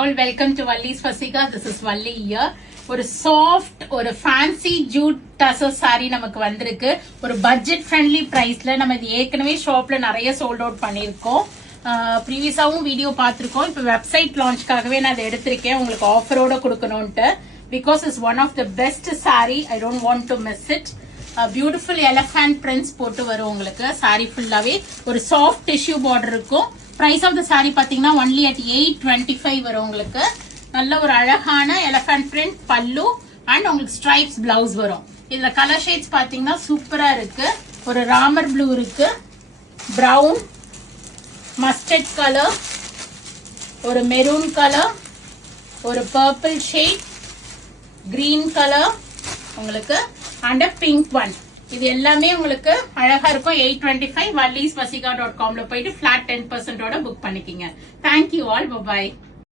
All welcome to Valli's Fasika. This is Valli here. ஒரு soft ஒரு fancy Jude tussar sorry நமக்கு வந்திருக்கு. ஒரு பட்ஜெட் ஃப்ரெண்ட்லி பிரைஸ்ல நம்ம இது ஏற்கனவே ஷாப்ல நிறைய சோல்ட் அவுட் பண்ணிருக்கோம். ப்ரீவியஸாவும் வீடியோ பார்த்திருக்கோம். இப்போ வெப்சைட் லான்ச்காகவே நான் அதை எடுத்திருக்கேன் உங்களுக்கு ஆஃபரோட கொடுக்கணும்ட்டு. Because it's one of the best sari. I don't want to miss it. Beautiful elephant prints போட்டு வரும் உங்களுக்கு. சாரி ஃபுல்லாவே ஒரு சாஃப்ட் டிஷ்யூ பார்டர் இருக்கும். பிரைஸ் ஆஃப் த சாரி பாத்தீங்கன்னா ஒன்லி அட் 825 வரும் உங்களுக்கு. நல்ல ஒரு அழகான எலஃபண்ட் பிரிண்ட் பல்லு அண்ட் உங்களுக்கு ஸ்ட்ரைப்ஸ் பிளவுஸ் வரும். இதுல கலர் ஷேட்ஸ் பாத்தீங்கன்னா சூப்பரா இருக்கு. ஒரு ராமர் ப்ளூ இருக்கு, பிரவுன், மஸ்டர்ட் கலர், ஒரு மெரூன் கலர், ஒரு பர்பிள் ஷேட், கிரீன் கலர் உங்களுக்கு அண்ட் பிங்க் ஒன். இது எல்லாமே உங்களுக்கு அழகா இருக்கும். 825 vallisfasika.com போயிட்டு flat 10% புக் பண்ணிக்கிங்க. Thank you all. பை.